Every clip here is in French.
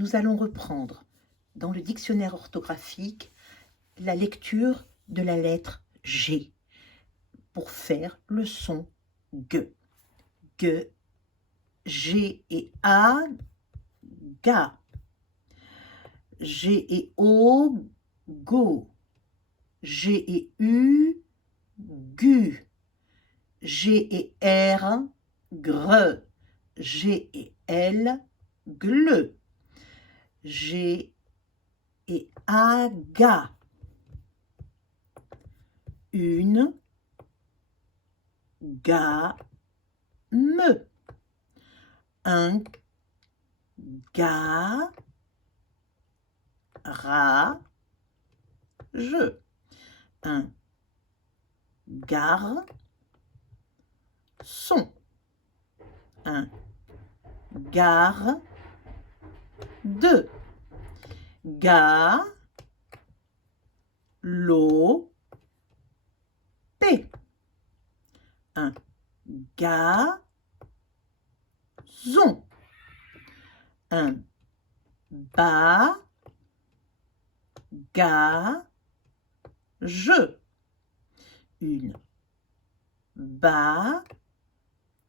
nous allons reprendre dans le dictionnaire orthographique la lecture de la lettre G pour faire le son G. G, G et A, ga. G et O, go. G et U, gu. G et R, gre. G et L, gle. G et A, ga. Une, ga, me. Un, ga, ra, je. Un, gare, son. Un, gare, de. Ga, lo, p. Un, ga, zon. Un, ba, ga, je. Une, ba,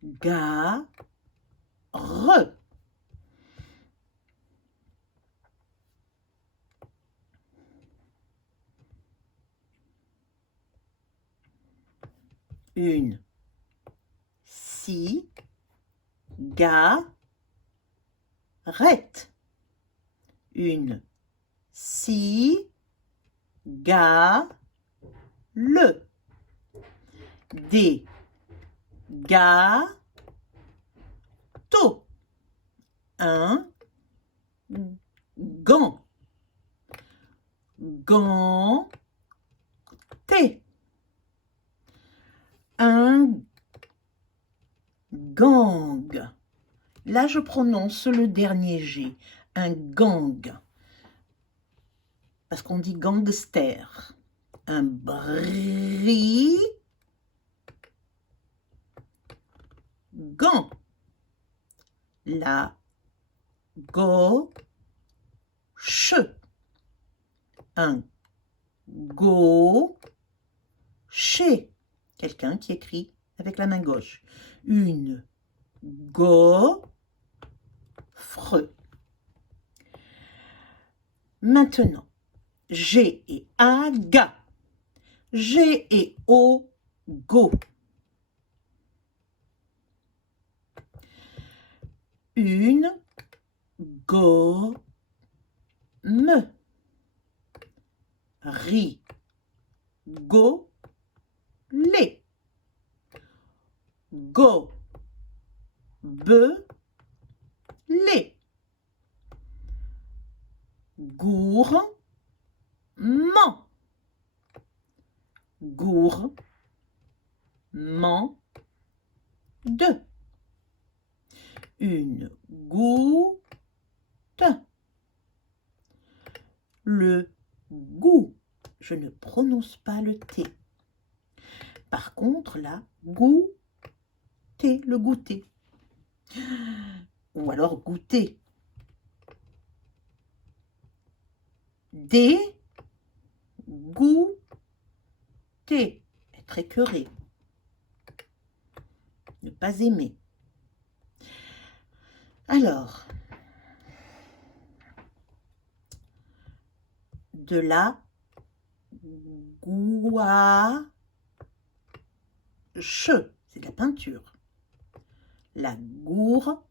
ga, re. Une, si, ga, rette. Une, si, ga, le. Des, ga, to. Un, gant. Gant, t. Un gang. Là, je prononce le dernier G. Un gang. Parce qu'on dit gangster. Un bri. Gant. La gauche. Un gaucher. Quelqu'un qui écrit avec la main gauche. Une gaufre. Maintenant, G et A, ga. G et O, go. Une gomme. Ri, go, les. Go, be, les. Gourmand. Gourmand de. Une goutte. Le goût. Je ne prononce pas le T. Par contre, là, goûter, le goûter. Ou alors goûter. Dégoûter. Être écœuré. Ne pas aimer. Alors, de la gouache, c'est de la peinture. La gourde,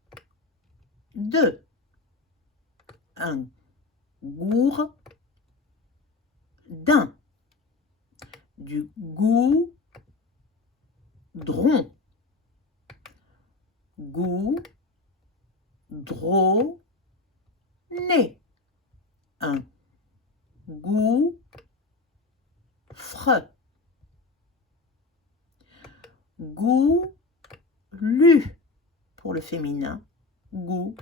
un gourdin. Du goudron. Goudronner. Un gouffre. Goulu pour le féminin. Goulu.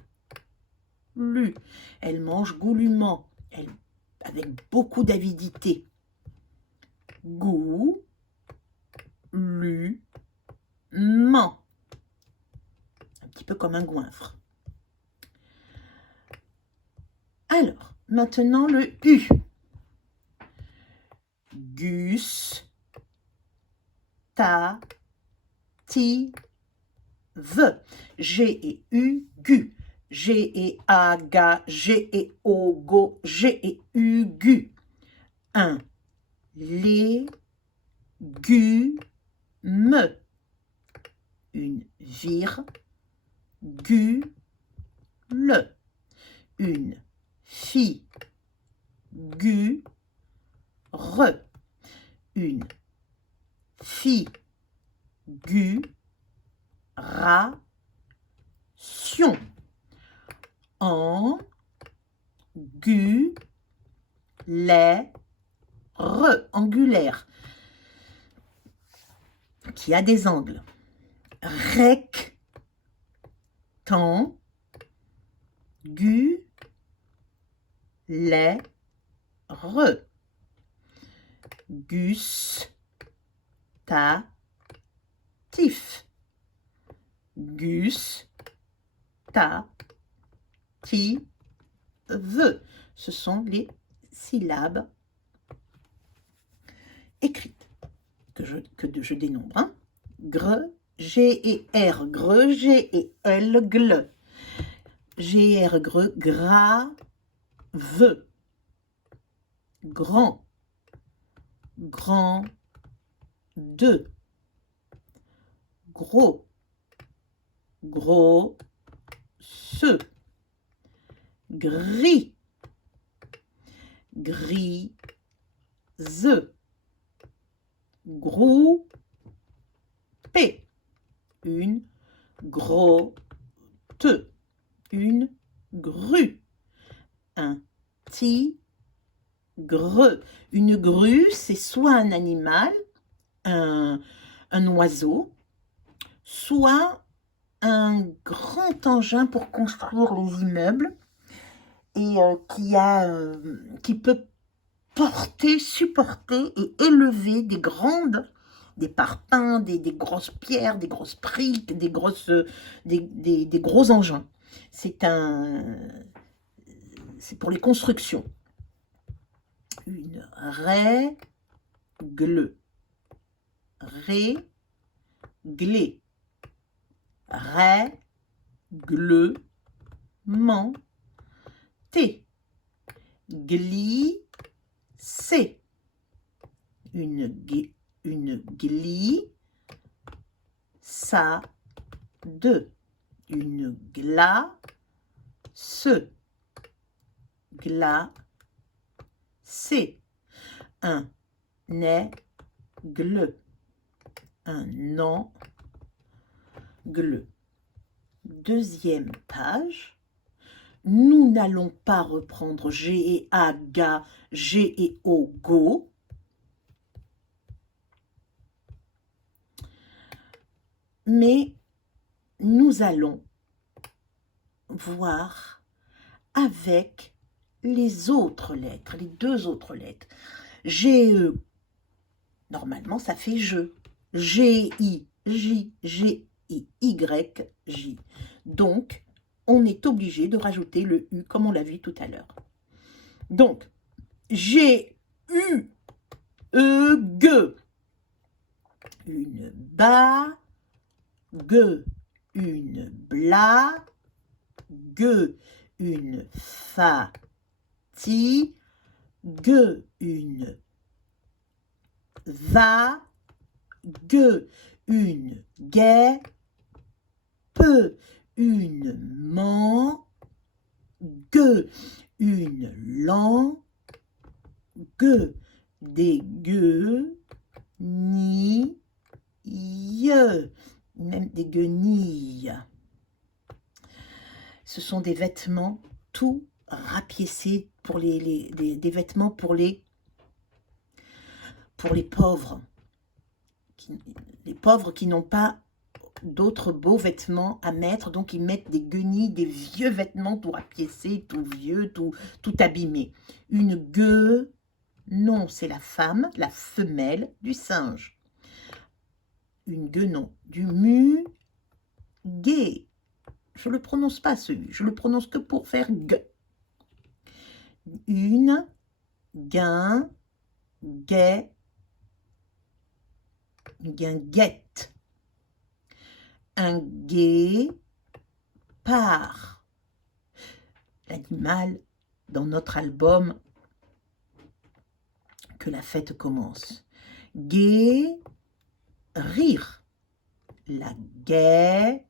Elle mange goulûment, avec beaucoup d'avidité. Goulûment. Un petit peu comme un goinfre. Alors, maintenant le U. Gus, ta, ti, ve. G et U, gu. G et A, ga. G et O, go. G et U, gu. Un, les, gu, me. Une vire, gu, le. Une fille, gu, re. Une fille, gu, ra, sion. En, gu, les, re, angulaire, qui a des angles. Rec, tan, gu, les, re. Gus, ta, tif. Gus, ta, ti, ve. Ce sont les syllabes écrites que je dénombre. Hein. Gre, G et R, gre, G et L, gle. G, R, gre, gras, ve. Grand, grand, de. Gros, gros, ce. Gris, gris, ze. Gros, p. Une grotte, une grue. Un tigre. Une grue, c'est soit un animal, un oiseau, soit un grand engin pour construire les immeubles et qui peut porter, supporter et élever des parpaings, des grosses pierres, des grosses briques, des gros engins. C'est pour les constructions. Une règle, réglé, règlement, t, glisser, une glissade, une glace, glacé, un aigle, un angle. Deuxième page. Nous n'allons pas reprendre G et A, ga, G et O, go. Mais nous allons voir avec les autres lettres, les deux autres lettres. G, E, normalement ça fait je. G, I, J, G, I, Y, J. Donc, on est obligé de rajouter le U comme on l'a vu tout à l'heure. Donc, G, U, E, G. Une bague, une blague, une fatigue, une vague, une guêpe, une mangue, une langue, des guenilles, même des guenilles. Ce sont des vêtements tout rapiécés pour des vêtements pour les pauvres. Les pauvres qui n'ont pas d'autres beaux vêtements à mettre, donc ils mettent des guenilles, des vieux vêtements tout rapiécés, tout vieux, tout abîmés. Une gueux, non, c'est la femme, la femelle du singe. Une guenon, du muguet. Je ne le prononce pas ce U, je le prononce que pour faire G. une, gain, guet, guinguette. Un guet part. L'animal dans notre album Que la fête commence. Guet, rire. La guerre.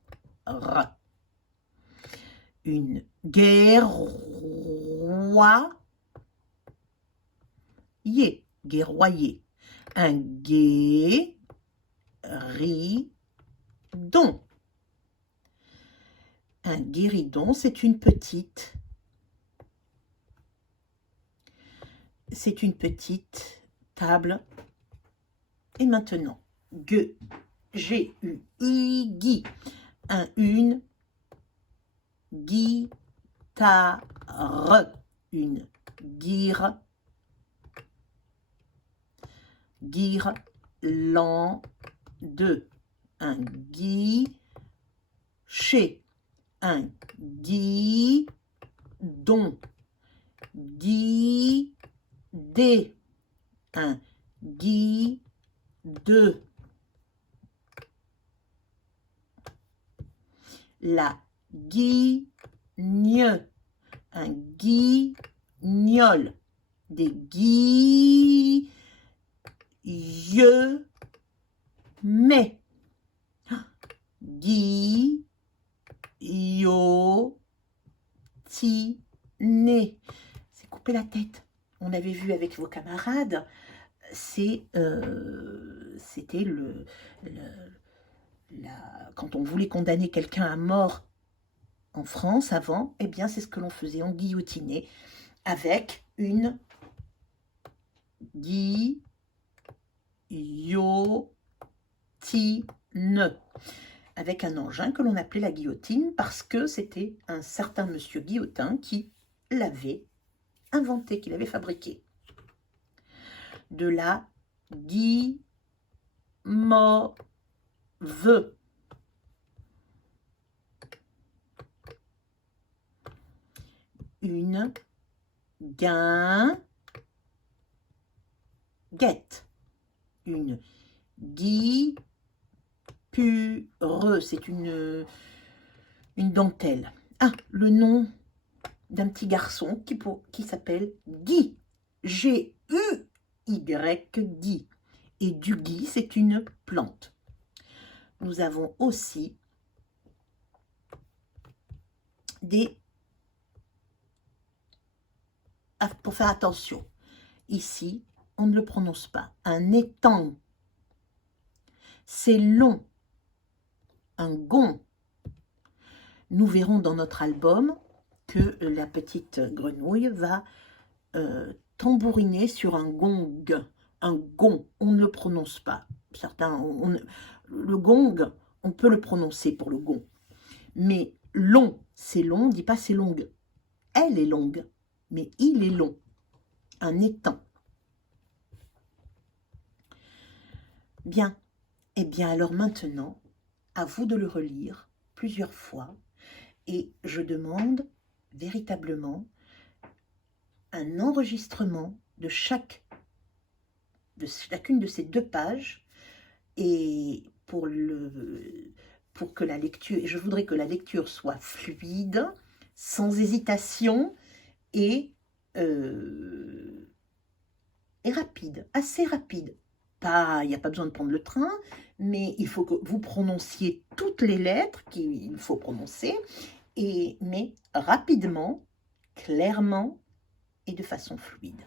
Une guerroyer. Guerroyer. Un guéridon. Un guéridon, c'est une petite table. Et maintenant, G-U-I, une guitare, une guirlande, un guichet, un guidon, guider, un guide, la guigne, un guignol, des guillemets, guillotiner, c'est couper la tête. On avait vu avec vos camarades, c'était quand on voulait condamner quelqu'un à mort en France avant, eh bien c'est ce que l'on faisait, on guillotinait avec une guillotine, avec un engin que l'on appelait la guillotine parce que c'était un certain monsieur Guillotin qui l'avait inventé, qui l'avait fabriqué. De la guimauve, une guinguette, une guipure, c'est une dentelle. Ah, le nom d'un petit garçon qui s'appelle Guy, G-U-Y, Guy. Et du gui, c'est une plante. Nous avons aussi pour faire attention, ici, on ne le prononce pas. Un étang, c'est long. Un gond. Nous verrons dans notre album que la petite grenouille va tambouriner sur un gong. Un gong, on ne le prononce pas. Certains, le gong, on peut le prononcer pour le gong. Mais long, c'est long, on ne dit pas c'est longue. Elle est longue, mais il est long. Un étang. Bien. Eh bien, alors maintenant, à vous de le relire plusieurs fois. Et je demande véritablement un enregistrement de chacune de ces 2 pages. Et pour que la lecture, je voudrais que la lecture soit fluide, sans hésitation et rapide, assez rapide. Il n'y a pas besoin de prendre le train, mais il faut que vous prononciez toutes les lettres qu'il faut prononcer, mais rapidement, clairement et de façon fluide.